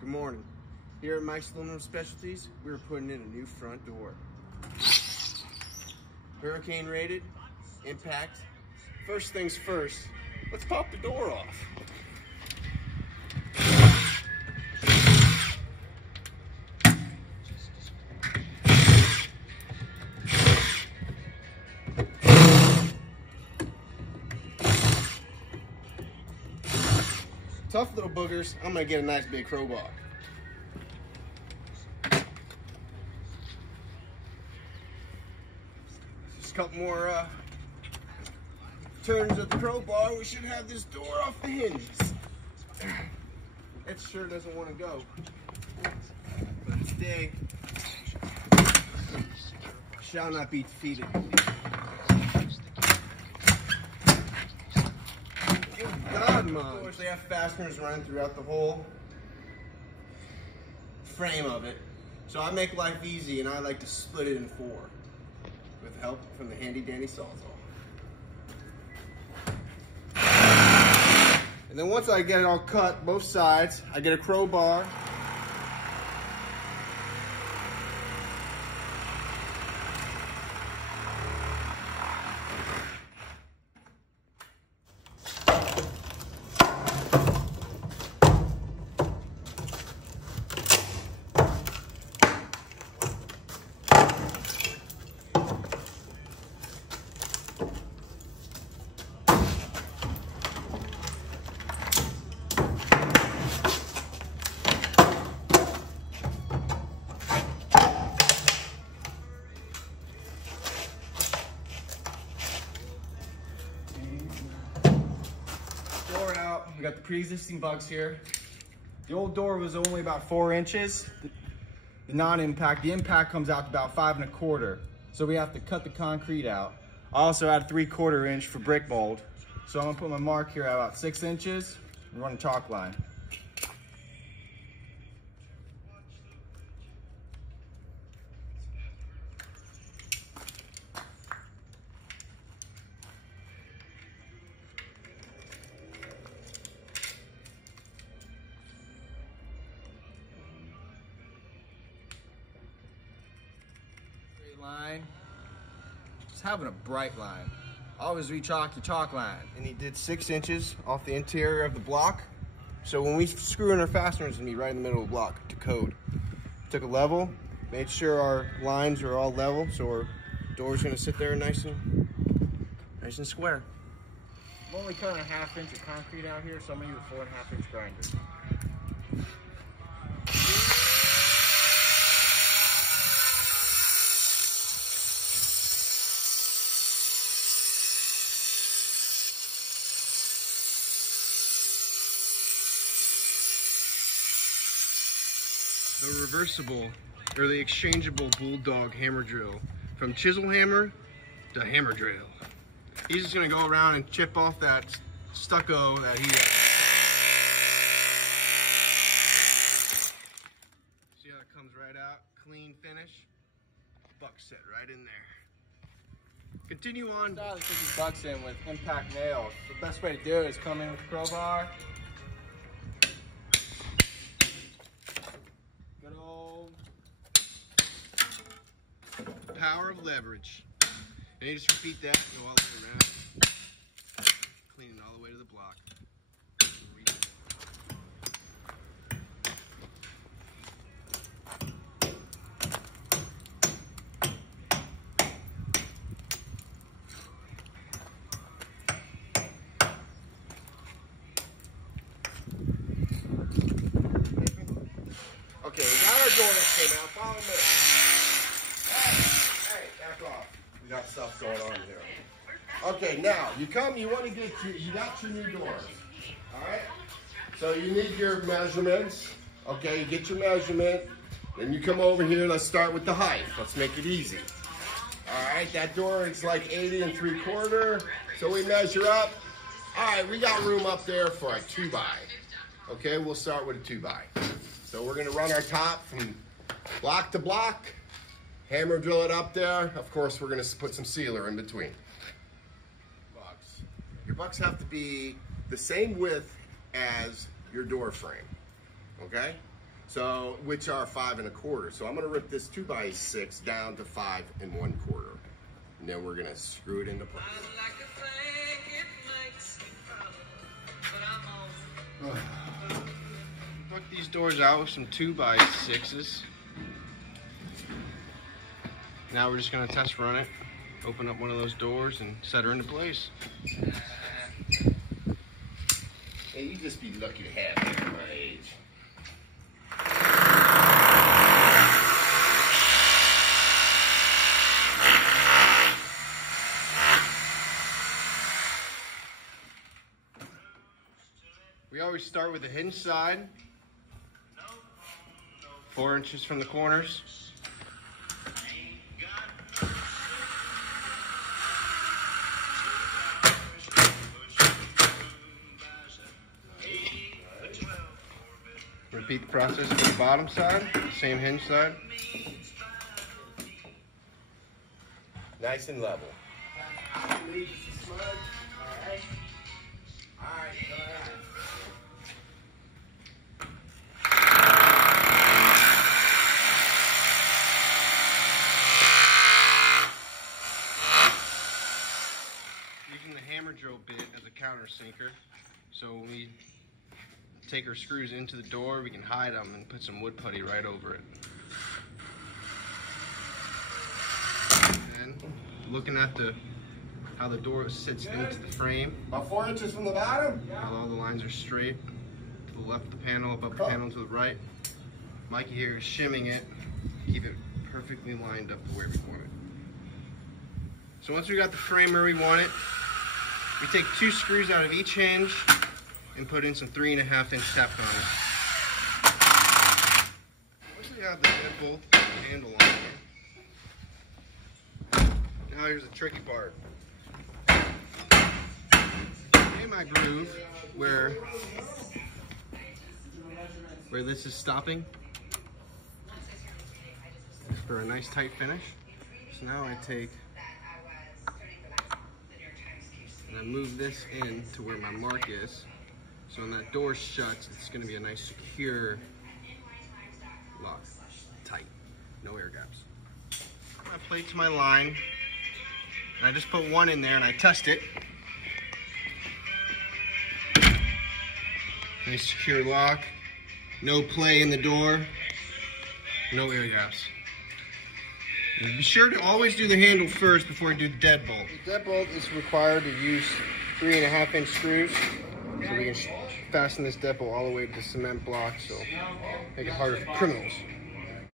Good morning. Here at Mike's Aluminum Specialties, we're putting in a new front door. Hurricane rated, impact. First things first, let's pop the door off. Tough little boogers, I'm gonna get a nice big crowbar. Just a couple more turns of the crowbar, we should have this door off the hinges. It sure doesn't want to go. But today shall not be defeated. God, Mom. Of course, they have fasteners running throughout the whole frame of it. So I make life easy and I like to split it in 4 with help from the handy dandy Sawzall. And then once I get it all cut, both sides, I get a crowbar. We got the pre-existing bugs here. The old door was only about 4 inches. The non-impact, the impact comes out to about 5 1/4. So we have to cut the concrete out. I also add 3/4 inch for brick mold. So I'm gonna put my mark here at about 6 inches and run a chalk line. Line, just having a bright line. Always re-chalk your chalk line. And he did 6 inches off the interior of the block. So when we screw in our fasteners, it's gonna be right in the middle of the block to code. Took a level, made sure our lines are all level, so our door's gonna sit there nice and square. I'm only cutting a 1/2 inch of concrete out here, so I'm gonna use a 4 1/2 inch grinder. The reversible, or the exchangeable Bulldog hammer drill. From chisel hammer to hammer drill. He's just gonna go around and chip off that stucco that he See how it comes right out, clean finish. Buck set right in there. Continue on. Style to put these bucks in with impact nails. The best way to do it is come in with a crowbar. Power of leverage. And you just repeat that, go all the way around, clean it all the way to the block. Okay, we got our door up here now, follow me. We got stuff going on here. Okay, now you want to get you got your new doors. All right. So you need your measurements. Okay, you get your measurement. Then you come over here. Let's start with the height. Let's make it easy. All right, that door is like 80 3/4. So we measure up. All right, we got room up there for a 2x. Okay, we'll start with a 2x. So we're gonna run our top from block to block. Hammer drill it up there. Of course, we're gonna put some sealer in between. Bucks. Your bucks have to be the same width as your door frame, okay? So, which are 5 1/4. So I'm gonna rip this 2x6 down to 5 1/4. And then we're gonna screw it into place. Knock these doors out with some 2x6s. Now we're just gonna test run it, open up one of those doors and set her into place. Hey, you just be lucky to have me at my age. We always start with the hinge side, 4 inches from the corners. Repeat the process for the bottom side, same hinge side. Nice and level. Using the hammer drill bit as a countersinker, so when we take our screws into the door, we can hide them and put some wood putty right over it. And looking at how the door sits into the frame, About 4 inches from the bottom? how all the lines are straight, to the left of the panel, above the panel to the right. Mikey here is shimming it, keep it perfectly lined up to where we want it. So once we got the frame where we want it, we take 2 screws out of each hinge and put in some 3 1/2 inch Teflon. Once we have the deadbolt handle on there, now here's the tricky part. In my groove, where this is stopping, for a nice tight finish. So now I take and I move this in to where my mark is. So when that door shuts, it's going to be a nice secure lock, tight, no air gaps. I plate to my line, and I just put 1 in there and I test it. Nice secure lock, no play in the door, no air gaps. And be sure to always do the handle first before you do the deadbolt. The deadbolt is required to use 3 1/2 inch screws, so we can fasten this deadbolt all the way to the cement block, so make it harder for criminals.